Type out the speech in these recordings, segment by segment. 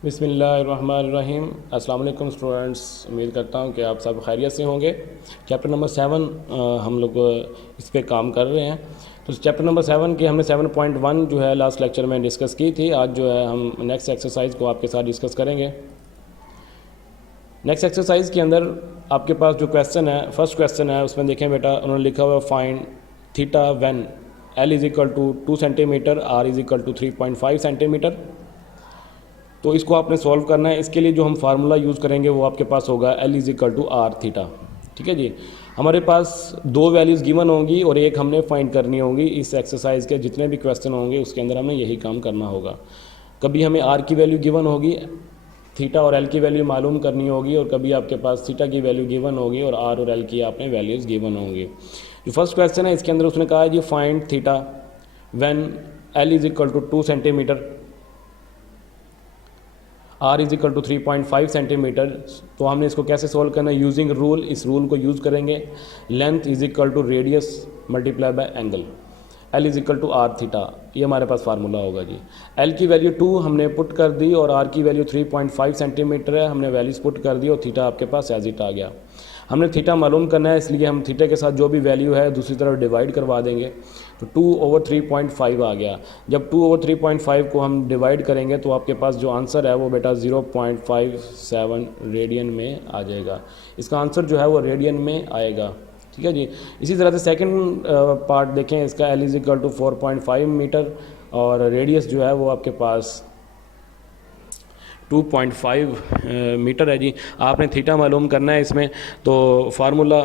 बिस्मिल्लाहिर्रहमानिर्रहीम। अस्सलाम वालेकुम स्टूडेंट्स, उम्मीद करता हूँ कि आप सब खैरियत से होंगे। चैप्टर नंबर 7 हम लोग इस पे काम कर रहे हैं। तो चैप्टर नंबर 7 की हमने 7.1 जो है लास्ट लेक्चर में डिस्कस की थी। आज जो है हम नेक्स्ट एक्सरसाइज को आपके साथ डिस्कस करेंगे। नेक्स्ट एक्सरसाइज के अंदर आपके पास जो क्वेश्चन है, फर्स्ट क्वेश्चन है, उसमें देखें बेटा, उन्होंने लिखा हुआ find theta when L is equal to 2 centimetre, R is equal to 3.5 centimetre. तो इसको आपने सॉल्व करना है। इसके लिए जो हम फार्मूला यूज़ करेंगे वो आपके पास होगा L is equal to are theta. ठीक है जी। हमारे पास दो वैल्यूज़ गिवन होंगी और एक हमने फाइंड करनी होगी। इस एक्सरसाइज के जितने भी क्वेश्चन होंगे उसके अंदर हमने यही काम करना होगा। कभी हमें R की वैल्यू गिवन होगी, थीटा और L की वैल्यू मालूम करनी होगी, और कभी आपके पास थीटा की वैल्यू गिवन होगी और R और L की आपने वैल्यूज़ गिवन होंगी। जो फर्स्ट क्वेश्चन है इसके अंदर उसने कहा है जी find theta when L is equal to 2 centimetre, R is equal to 3.5 centimetre. तो हमने इसको कैसे सॉल्व करना है? Using rule. इस रूल को यूज़ करेंगे। Length is equal to radius multiply by angle, L is equal to are theta. ये हमारे पास फार्मूला होगा जी। L की वैल्यू 2 हमने पुट कर दी और R की वैल्यू 3.5 सेंटीमीटर है, हमने वैल्यूज़ पुट कर दी और थीटा आपके पास एज इट आ गया। हमने थीटा मालूम करना है, इसलिए हम थीटा के साथ जो भी वैल्यू है दूसरी तरफ डिवाइड करवा देंगे। तो 2/3.5 आ गया। जब 2/3.5 को हम डिवाइड करेंगे तो आपके पास जो आंसर है वो बेटा 0.57 रेडियन में आ जाएगा। इसका आंसर जो है वो रेडियन में आएगा। ठीक है जी। इसी तरह से सेकंड पार्ट देखें इसका, L is equal to 4.5 metre और रेडियस जो है वो आपके पास 2.5 मीटर है जी। आपने थीटा मालूम करना है इसमें, तो फार्मूला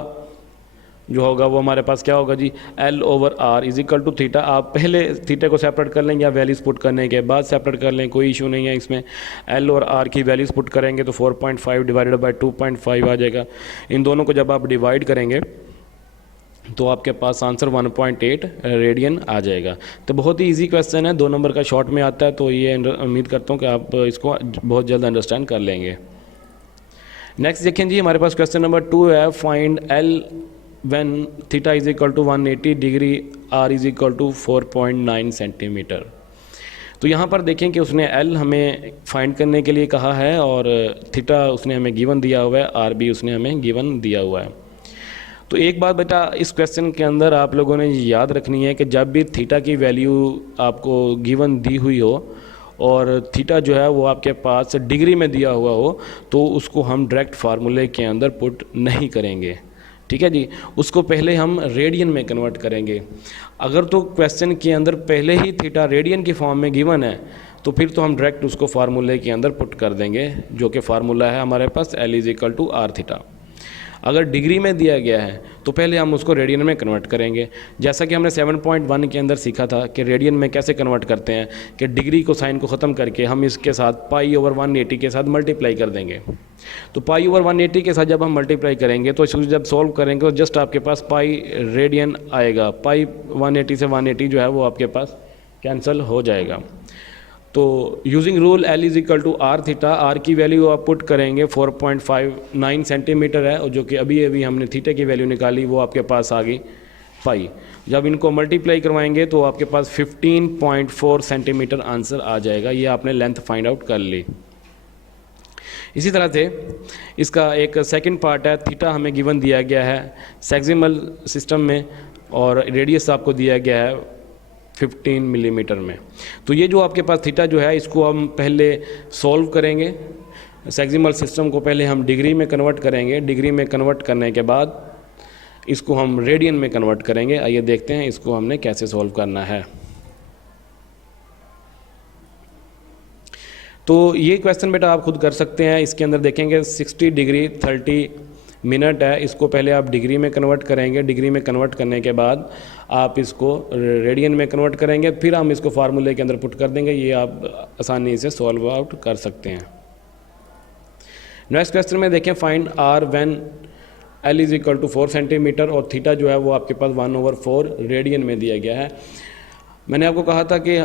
जो होगा वो हमारे पास क्या होगा जी, L/R is equal to theta. आप पहले थीटा को सेपरेट कर लें या वैल्यूज़ पुट करने के बाद सेपरेट कर लें, कोई इशू नहीं है इसमें। L और R की वैल्यूज़ पुट करेंगे तो 4.5 डिवाइडेड बाई 2.5 आ जाएगा। इन दोनों को जब आप डिवाइड करेंगे तो आपके पास आंसर 1.8 रेडियन आ जाएगा। तो बहुत ही इजी क्वेश्चन है, 2 नंबर का शॉर्ट में आता है। तो ये उम्मीद करता हूँ कि आप इसको बहुत जल्द अंडरस्टैंड कर लेंगे। नेक्स्ट देखें जी, हमारे पास क्वेश्चन नंबर 2 है find L when theta is equal to 180 degree, R is equal to 4.9 centimetre. तो यहाँ पर देखें कि उसने L हमें फाइंड करने के लिए कहा है और थीटा उसने हमें गिवन दिया हुआ है, R भी उसने हमें गिवन दिया हुआ है। तो एक बात बेटा इस क्वेश्चन के अंदर आप लोगों ने याद रखनी है कि जब भी थीटा की वैल्यू आपको गिवन दी हुई हो और थीटा जो है वो आपके पास डिग्री में दिया हुआ हो तो उसको हम डायरेक्ट फार्मूले के अंदर पुट नहीं करेंगे। ठीक है जी। उसको पहले हम रेडियन में कन्वर्ट करेंगे। अगर तो क्वेश्चन के अंदर पहले ही थीटा रेडियन की फॉर्म में गिवन है तो फिर तो हम डायरेक्ट उसको फार्मूले के अंदर पुट कर देंगे, जो कि फार्मूला है हमारे पास L is equal to are theta. अगर डिग्री में दिया गया है तो पहले हम उसको रेडियन में कन्वर्ट करेंगे। जैसा कि हमने 7.1 के अंदर सीखा था कि रेडियन में कैसे कन्वर्ट करते हैं, कि डिग्री को साइन को ख़त्म करके हम इसके साथ π/180 के साथ मल्टीप्लाई कर देंगे। तो π/180 के साथ जब हम मल्टीप्लाई करेंगे तो इसको जब सॉल्व करेंगे तो जस्ट आपके पास पाई रेडियन आएगा। π/180 से 180 जो है वो आपके पास कैंसिल हो जाएगा। तो using rule L is equal to are theta, R की वैल्यू आप पुट करेंगे 4.59 सेंटीमीटर है, और जो कि अभी हमने थीटा की वैल्यू निकाली वो आपके पास आ गई पाई। जब इनको मल्टीप्लाई करवाएंगे तो आपके पास 15.4 सेंटीमीटर आंसर आ जाएगा। ये आपने लेंथ फाइंड आउट कर ली। इसी तरह से इसका एक सेकंड पार्ट है, थीटा हमें गिवन दिया गया है सेक्सिमल सिस्टम में और रेडियस आपको दिया गया है 15 मिलीमीटर में। तो ये जो आपके पास थीटा जो है इसको हम पहले सॉल्व करेंगे। सेक्सिमल सिस्टम को पहले हम डिग्री में कन्वर्ट करेंगे, डिग्री में कन्वर्ट करने के बाद इसको हम रेडियन में कन्वर्ट करेंगे। आइए देखते हैं इसको हमने कैसे सॉल्व करना है। तो ये क्वेश्चन बेटा आप खुद कर सकते हैं। इसके अंदर देखेंगे 60 डिग्री 30 मिनट है, इसको पहले आप डिग्री में कन्वर्ट करेंगे। डिग्री में कन्वर्ट करने के बाद आप इसको रेडियन में कन्वर्ट करेंगे, फिर हम इसको फार्मूले के अंदर पुट कर देंगे। ये आप आसानी से सॉल्व आउट कर सकते हैं। नेक्स्ट क्वेश्चन में देखें find R when L is equal to 4 centimetre और थीटा जो है वो आपके पास 1/4 रेडियन में दिया गया है। मैंने आपको कहा था कि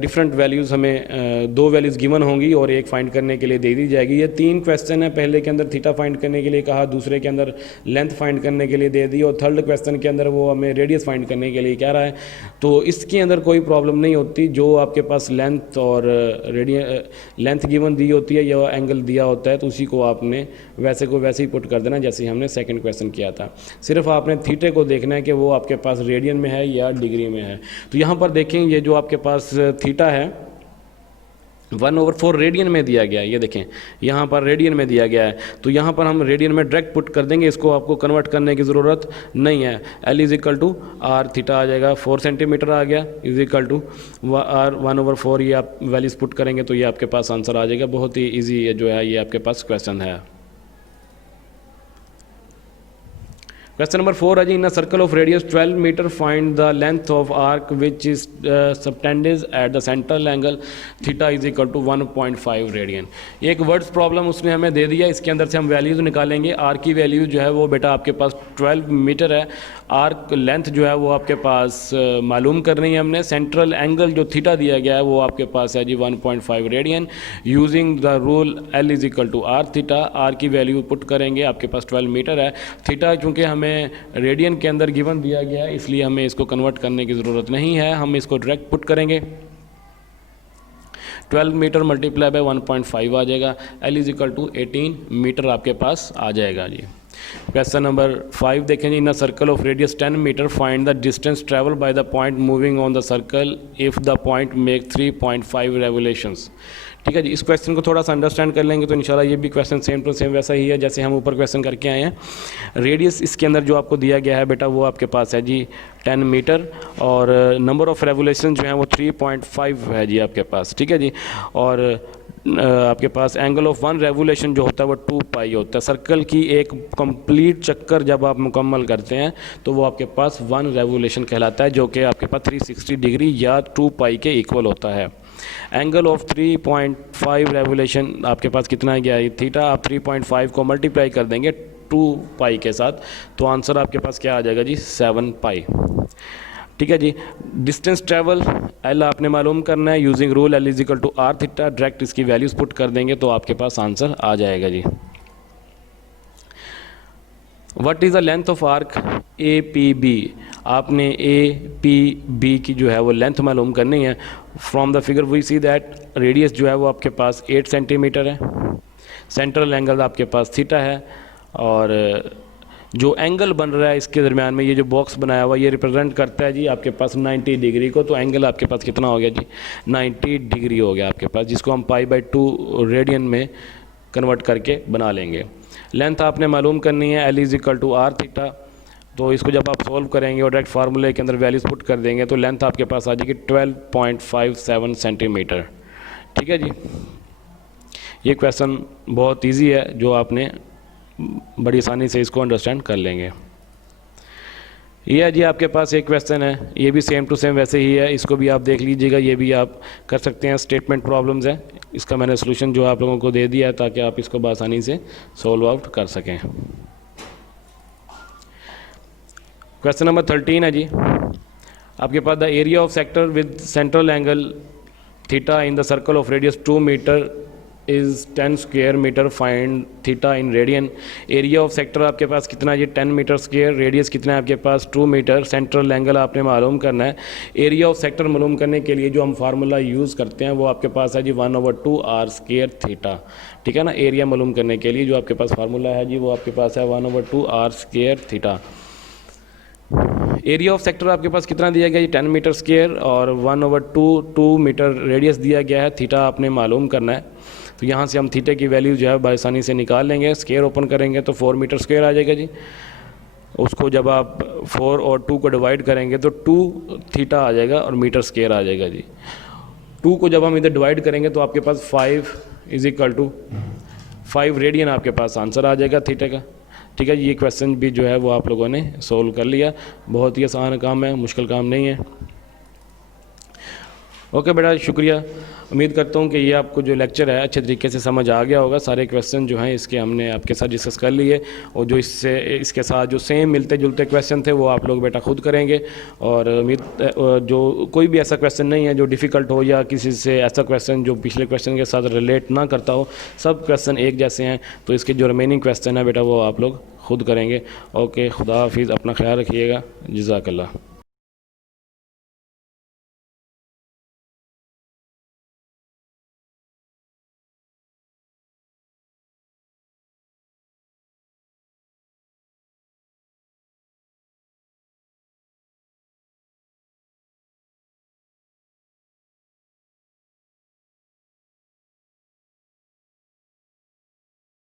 डिफरेंट वैल्यूज़ हमें दो वैल्यूज़ गिवन होंगी और एक फाइंड करने के लिए दे दी जाएगी। ये तीन क्वेश्चन है, पहले के अंदर थीटा फाइंड करने के लिए कहा, दूसरे के अंदर लेंथ फाइंड करने के लिए दे दी, और थर्ड क्वेश्चन के अंदर वो हमें रेडियस फाइंड करने के लिए कह रहा है। तो इसके अंदर कोई प्रॉब्लम नहीं होती, जो आपके पास लेंथ और लेंथ गिवन दी होती है या एंगल दिया होता है तो उसी को आपने वैसे को वैसे ही पुट कर देना जैसे हमने सेकंड क्वेश्चन किया था। सिर्फ आपने थीटे को देखना है कि वो आपके पास रेडियन में है या डिग्री में है। तो यहाँ पर देखें, ये जो आपके पास थीटा है 1/4 रेडियन में दिया गया है, ये देखें यहाँ पर रेडियन में दिया गया है, तो यहाँ पर हम रेडियन में डायरेक्ट पुट कर देंगे, इसको आपको कन्वर्ट करने की ज़रूरत नहीं है। L = R थीटा आ जाएगा, 4 सेंटीमीटर आ गया, = R 1/4, ये आप वैल्यूज़ पुट करेंगे तो ये आपके पास आंसर आ जाएगा। बहुत ही ईजी जो है ये आपके पास क्वेश्चन है। क्वेश्चन नंबर 4 है जी, in a circle of radius 12 metre find the length of arc which is subtended at the central angle theta = 1.5 radian. एक वर्ड्स प्रॉब्लम उसने हमें दे दिया, इसके अंदर से हम वैल्यूज़ निकालेंगे। आर्क की वैल्यू जो है वो बेटा आपके पास 12 मीटर है, आर्क लेंथ जो है वो आपके पास मालूम करनी है हमने। सेंट्रल एंगल जो थीटा दिया गया है वो आपके पास है जी 1.5 radian. Using the rule L = R theta, R की वैल्यू पुट करेंगे, आपके पास 12 मीटर है। थीटा चूँकि हमें रेडियन के अंदर गिवन दिया गया है इसलिए हमें इसको कन्वर्ट करने की ज़रूरत नहीं है, हम इसको डायरेक्ट पुट करेंगे। 12 मीटर मल्टीप्लाई बाय 1.5 आ जाएगा, L = 18 मीटर आपके पास आ जाएगा जी। क्वेश्चन नंबर 5 देखें जी, in a circle of radius 10 metre find the distance travel by the point moving on the circle if the point make 3.5 revolutions. ठीक है जी, इस question को थोड़ा सा अंडरस्टैंड कर लेंगे तो इंशाल्लाह ये भी क्वेश्चन सेम टू सेम वैसा ही है जैसे हम ऊपर क्वेश्चन करके आए हैं। रेडियस इसके अंदर जो आपको दिया गया है बेटा वो आपके पास है जी 10 मीटर, और नंबर ऑफ़ रेवोल्यूशन जो है वो 3.5 है जी आपके पास। ठीक है जी, और आपके पास एंगल ऑफ 1 रेवोल्यूशन जो होता है वो 2 पाई होता है। सर्कल की एक कंप्लीट चक्कर जब आप मुकम्मल करते हैं तो वो आपके पास 1 रेवोल्यूशन कहलाता है, जो कि आपके पास 360 डिग्री या 2 पाई के इक्वल होता है। एंगल ऑफ 3.5 रेवोल्यूशन आपके पास कितना है गया थीटा, आप 3.5 को मल्टीप्लाई कर देंगे 2 पाई के साथ तो आंसर आपके पास क्या आ जाएगा जी 7 पाई। ठीक है जी, डिस्टेंस ट्रैवल L आपने मालूम करना है, यूजिंग रूल L = R थीटा, डायरेक्ट इसकी वैल्यूज पुट कर देंगे तो आपके पास आंसर आ जाएगा जी। What is the length of arc APB, आपने APB की जो है वो लेंथ मालूम करनी है। From the figure we see that radius जो है वो आपके पास 8 सेंटीमीटर है, सेंट्रल एंगल आपके पास थीटा है, और जो एंगल बन रहा है इसके दरमियान में ये जो बॉक्स बनाया हुआ ये रिप्रेजेंट करता है जी आपके पास 90 डिग्री को। तो एंगल आपके पास कितना हो गया जी 90 डिग्री हो गया आपके पास, जिसको हम π/2 रेडियन में कन्वर्ट करके बना लेंगे। लेंथ आपने मालूम करनी है L = R थीटा, तो इसको जब आप सॉल्व करेंगे और डायरेक्ट फार्मूले के अंदर वैल्यूज पुट कर देंगे तो लेंथ आपके पास आ जाएगी 12.57 सेंटीमीटर। ठीक है जी, ये क्वेश्चन बहुत ईजी है जो आपने बड़ी आसानी से इसको अंडरस्टैंड कर लेंगे। ये है जी आपके पास एक क्वेश्चन है, ये भी सेम टू सेम वैसे ही है, इसको भी आप देख लीजिएगा, ये भी आप कर सकते हैं। स्टेटमेंट प्रॉब्लम्स है, इसका मैंने सोल्यूशन जो आप लोगों को दे दिया है ताकि आप इसको बआसानी से सॉल्व आउट कर सकें। क्वेश्चन नंबर 13 है जी, आपके पास the area of sector with central angle theta in the circle of radius 2 metre is 10 square metre, find theta in radian. Area of sector आपके पास कितना है जी 10 मीटर स्क्वायर, रेडियस कितना है आपके पास 2 मीटर, सेंट्रल एंगल आपने मालूम करना है। एरिया ऑफ सेक्टर मालूम करने के लिए जो हम फार्मूला यूज़ करते हैं वो आपके पास है जी 1/2 R² थीटा। ठीक है ना, एरिया मालूम करने के लिए जो आपके पास फार्मूला है जी वो आपके पास है 1/2 R² theta. Area of sector आपके पास कितना दिया गया जी 10 मीटर स्क्वायर, और 1/2 मीटर रेडियस दिया गया है, थीटा आपने मालूम करना है। तो यहाँ से हम थीटे की वैल्यू जो है बआसानी से निकाल लेंगे। स्क्वायर ओपन करेंगे तो 4 मीटर स्क्वायर आ जाएगा जी, उसको जब आप 4 और 2 को डिवाइड करेंगे तो 2 थीटा आ जाएगा और मीटर स्क्वायर आ जाएगा जी। 2 को जब हम इधर डिवाइड करेंगे तो आपके पास 5 = 5 रेडियन आपके पास आंसर आ जाएगा थीटे का। ठीक है, ये क्वेश्चन भी जो है वो आप लोगों ने सोल्व कर लिया, बहुत ही आसान काम है, मुश्किल काम नहीं है। ओके बेटा, शुक्रिया। उम्मीद करता हूँ कि ये आपको जो लेक्चर है अच्छे तरीके से समझ आ गया होगा। सारे क्वेश्चन जो हैं इसके हमने आपके साथ डिस्कस कर लिए, और जो इसके साथ जो सेम मिलते जुलते क्वेश्चन थे वो आप लोग बेटा खुद करेंगे। और उम्मीद जो कोई भी ऐसा क्वेश्चन नहीं है जो डिफ़िकल्ट हो, या किसी से ऐसा क्वेश्चन जो पिछले क्वेश्चन के साथ रिलेट ना करता हो, सब क्वेश्चन एक जैसे हैं। तो इसके जो रिमेनिंग क्वेश्चन है बेटा वो आप लोग खुद करेंगे। ओके, खुदा हाफिज़, अपना ख्याल रखिएगा। जज़ाकल्लाह।